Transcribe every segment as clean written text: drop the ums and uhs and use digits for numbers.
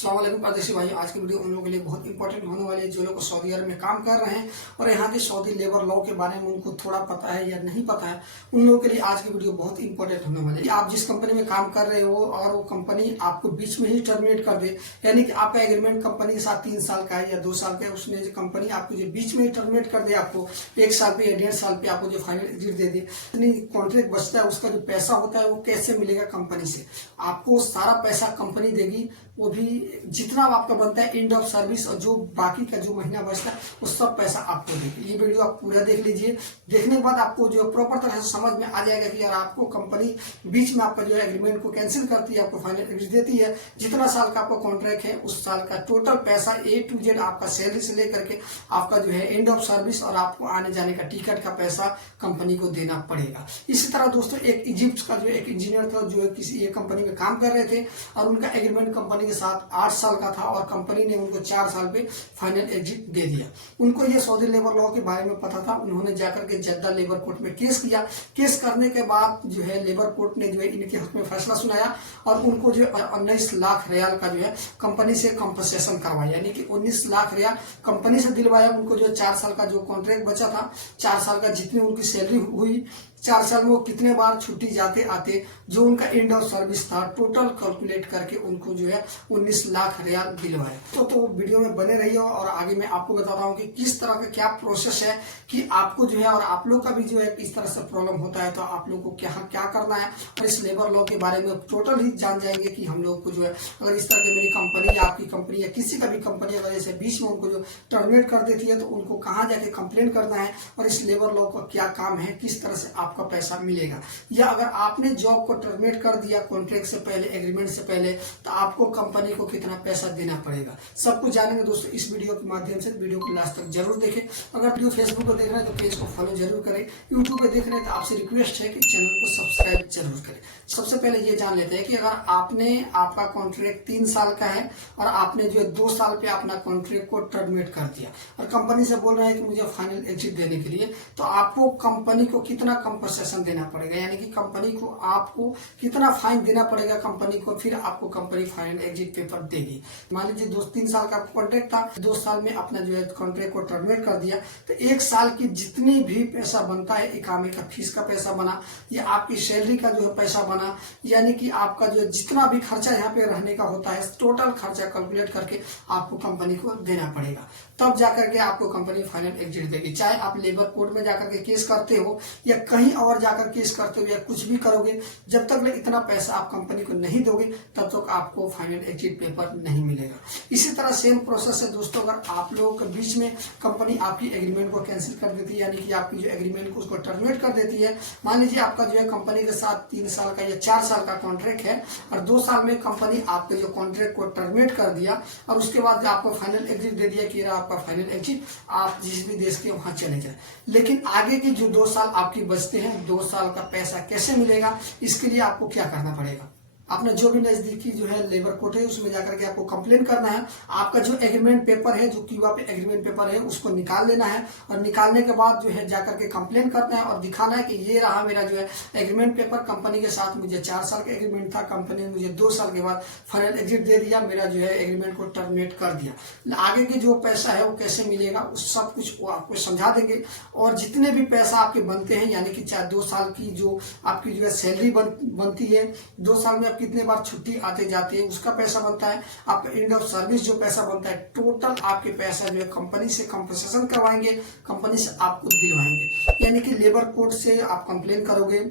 अस्सलाम वालेकुम परदेसी भाई। आज की वीडियो उन लोगों के लिए बहुत इंपॉर्टेंट होने वाली है जो लोग सऊदी अरब में काम कर रहे हैं और यहाँ के सऊदी लेबर लॉ के बारे में उनको थोड़ा पता है या नहीं पता है। उन लोगों के लिए आज की वीडियो बहुत इंपॉर्टेंट होने वाली है। आप जिस कंपनी में काम कर रहे हो और वो कंपनी आपको बीच में ही टर्मिनेट कर दे, यानी कि आपका एग्रीमेंट कंपनी के साथ 3 साल का है या 2 साल का है, उसने जो कंपनी आपको जो बीच में ही टर्मिनेट कर दे, आपको 1 साल पे या 1.5 साल पे आपको जो फाइनल एग्जिट दे दे, इतनी कॉन्ट्रैक्ट बचता है, उसका जो पैसा होता है वो कैसे मिलेगा कंपनी से। आपको सारा पैसा कंपनी देगी, वो भी जितना आपका बनता है एंड ऑफ सर्विस, और जो बाकी का जो महीना बचता है वो सब पैसा आपको देगी। ये वीडियो आप पूरा देख लीजिए। देखने के बाद आपको जो प्रॉपर तरह से समझ में आ जाएगा कि यार आपको कंपनी बीच में आपका जो है एग्रीमेंट को कैंसिल करती है, आपको फाइनल एग्रीमेंट देती है, जितना साल का आपका कॉन्ट्रैक्ट है उस साल का टोटल पैसा A to Z आपका सैलरी से लेकर के आपका जो है एंड ऑफ सर्विस और आपको आने जाने का टिकट का पैसा कंपनी को देना पड़ेगा। इसी तरह दोस्तों एक इजिप्ट का जो एक इंजीनियर था जो किसी एक कंपनी में काम कर रहे थे और उनका एग्रीमेंट कंपनी के साथ 8 साल का था और कंपनी ने उनको 4 साल पे फाइनल एग्जिट दे दिया। उनको ये सऊदी लेबर लॉ के बारे में पता था। उन्होंने जाकर के जद्दा लेबर कोर्ट में केस किया। केस करने के बाद जो है लेबर कोर्ट ने जो है इनके हक में फैसला सुनाया और उनको जो 19 लाख रियाल का जो है कंपनी से कंपनसेशन करवाया, यानी कि 19 लाख रियाल कंपनी से दिलवाया। उनको जो 4 साल का जो कॉन्ट्रैक्ट बचा था, 4 साल का जितनी उनकी सैलरी हुई, 4 साल में वो कितने बार छुट्टी जाते आते, जो उनका एंड ऑफ सर्विस था, टोटल कैलकुलेट करके उनको जो है 19 लाख रियाल दिलवाया। तो वीडियो में बने रहिए और आगे मैं आपको बता रहा हूँ कि किस तरह का क्या प्रोसेस है कि आपको जो है, और आप लोग का भी जो है इस तरह से प्रॉब्लम होता है तो आप लोग को क्या करना है, और इस लेबर लॉ के बारे में टोटल ही जान जाएंगे कि हम लोग को जो है अगर इस तरह की मेरी कंपनी या आपकी कंपनी या किसी का भी कंपनी अगर जैसे बीच में उनको जो टर्मिनेट कर देती है तो उनको कहाँ जाके कंप्लेन करना है और इस लेबर लॉ का क्या काम है, किस तरह से आपका पैसा मिलेगा। या अगर आपने जॉब को टर्मिनेट कर दिया कॉन्ट्रैक्ट से पहले, एग्रीमेंट से पहले, तो आपको कंपनी को कितना पैसा देना पड़ेगा, सब कुछ जानेंगे दोस्तों इस वीडियो के माध्यम से। वीडियो को लास्ट तक जरूर देखें। अगर वीडियो फेसबुक पर देख रहे हैं तो पेज को फॉलो जरूर करें। यूट्यूब पे देख रहे हैं तो आपसे रिक्वेस्ट है कि चैनल को सब्सक्राइब जरूर करें। सबसे पहले ये जान लेते हैं कि अगर आपका कॉन्ट्रैक्ट 3 साल का है और आपने जो है 2 साल पे अपना कॉन्ट्रैक्ट को टर्मिनेट कर दिया और कंपनी से बोल रहे हैं कि मुझे फाइनल एग्जिट देने के लिए, तो आपको कंपनी को कितना कंपनसेशन देना पड़ेगा, यानी कि कंपनी को आपको कितना फाइन देना पड़ेगा कंपनी को, फिर आपको कंपनी फाइनल एग्जिट पेपर देगी। मान लीजिए 2-3 साल का कॉन्ट्रैक्ट था, 2 साल में अपना जो है कॉन्ट्रैक्ट को टर्मिनेट कर दिया, तो 1 साल की जितनी भी पैसा बनता है, इकामे का फीस का पैसा बना या आपकी सैलरी का जो है पैसा बना, यानी कि आपका जो जितना भी खर्चा यहाँ पे रहने का होता है, टोटल खर्चा कैलकुलेट करके आपको कंपनी को देना पड़ेगा। तब जाकर के आपको कंपनी फाइनल एग्जिट देगी। चाहे आप लेबर कोर्ट में जाकर के केस करते हो या कहीं और जाकर केस करते हो या कुछ भी करोगे, जब तक इतना पैसा आप कंपनी को नहीं दोगे तब तक आपको फाइनल एग्जिट पेपर नहीं मिलेगा। इसी तरह सेम प्रोसेस है दोस्तों। अगर आप लोगों के बीच में कंपनी आपकी एग्रीमेंट को कैंसिल कर देती है, यानी कि आपकी जो एग्रीमेंट को उसको टर्मिनेट कर देती है, मान लीजिए आपका जो है कंपनी के साथ 3 साल का या 4 साल का कॉन्ट्रैक्ट है और 2 साल में कंपनी आपके जो कॉन्ट्रैक्ट को टर्मिनेट कर दिया और उसके बाद आपको फाइनल एग्जिट दे दिया कि आपका फाइनल एग्जिट, आप जिस भी देश के वहां चले जाए। लेकिन आगे के जो 2 साल आपकी बचते हैं, 2 साल का पैसा कैसे मिलेगा, इसके लिए आपको क्या करना पड़ेगा। अपना जो भी नजदीकी जो है लेबर कोर्ट है उसमें जाकर के आपको कंप्लेन करना है। आपका जो एग्रीमेंट पेपर है, जो क्यूबा पे एग्रीमेंट पेपर है, उसको निकाल लेना है और निकालने के बाद जो है जाकर के कंप्लेन करना है और दिखाना है कि ये रहा मेरा जो है एग्रीमेंट पेपर, कंपनी के साथ मुझे 4 साल का एग्रीमेंट था, कंपनी ने मुझे 2 साल के बाद फाइनल एग्जिट दे दिया, मेरा जो है एग्रीमेंट को टर्मिनेट कर दिया। आगे के जो पैसा है वो कैसे मिलेगा, उस सब कुछ वो आपको समझा देंगे। और जितने भी पैसा आपके बनते हैं, यानी कि चाहे 2 साल की जो आपकी जो है सैलरी बनती है, 2 साल में कितने बार छुट्टी आते जाते हैं उसका पैसा बनता है, आपका एंड ऑफ सर्विस जो पैसा बनता है, टोटल आपके पैसा जो है कंपनी से कंपनसेशन करवाएंगे, कंपनी से आपको दिलवाएंगे। यानी कि लेबर कोर्ट से आप कंप्लेन करोगे,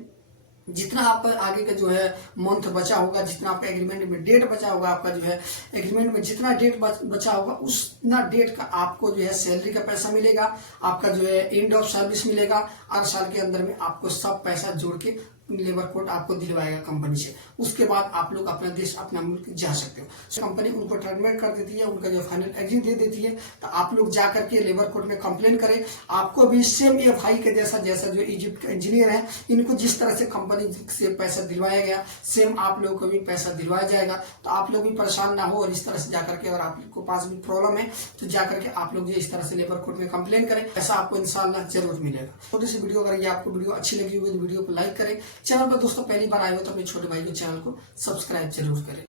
जितना आप आगे का जो है मंथ बचा होगा, जितना आपका एग्रीमेंट में डेट बचा होगा, आपका जो है एग्रीमेंट में जितना डेट बचा होगा उतना डेट का आपको जो है सैलरी का पैसा मिलेगा, आपका जो है एंड ऑफ सर्विस मिलेगा। 8 साल के अंदर में आपको सब पैसा जोड़ के लेबर कोर्ट आपको दिलवाएगा कंपनी से। उसके बाद आप लोग अपना देश, अपना मुल्क जा सकते हो। कंपनी उनको टर्मिनेट कर देती है, उनका जो फाइनल एग्जिट दे देती है, तो आप लोग जाकर के लेबर कोर्ट में कंप्लेन करें। आपको भी सेम ये भाई के जैसा जो इजिप्ट का इंजीनियर है, इनको जिस तरह से कंपनी से पैसा दिलवाया गया, सेम आप लोगों को भी पैसा दिलवाया जाएगा। तो आप लोग भी परेशान ना हो और इस तरह से जाकर के, अगर आपको पास भी प्रॉब्लम है तो जाकर के आप लोग इस तरह से लेबर कोर्ट में कंप्लेन करें, ऐसा आपको इंशाल्लाह जरूर मिलेगा। छोटी सी वीडियो अगर ये आपको वीडियो अच्छी लगी होगी तो वीडियो को लाइक करें। चैनल पर दोस्तों पहली बार आए हो तो अपने छोटे भाई के चैनल को सब्सक्राइब जरूर करें।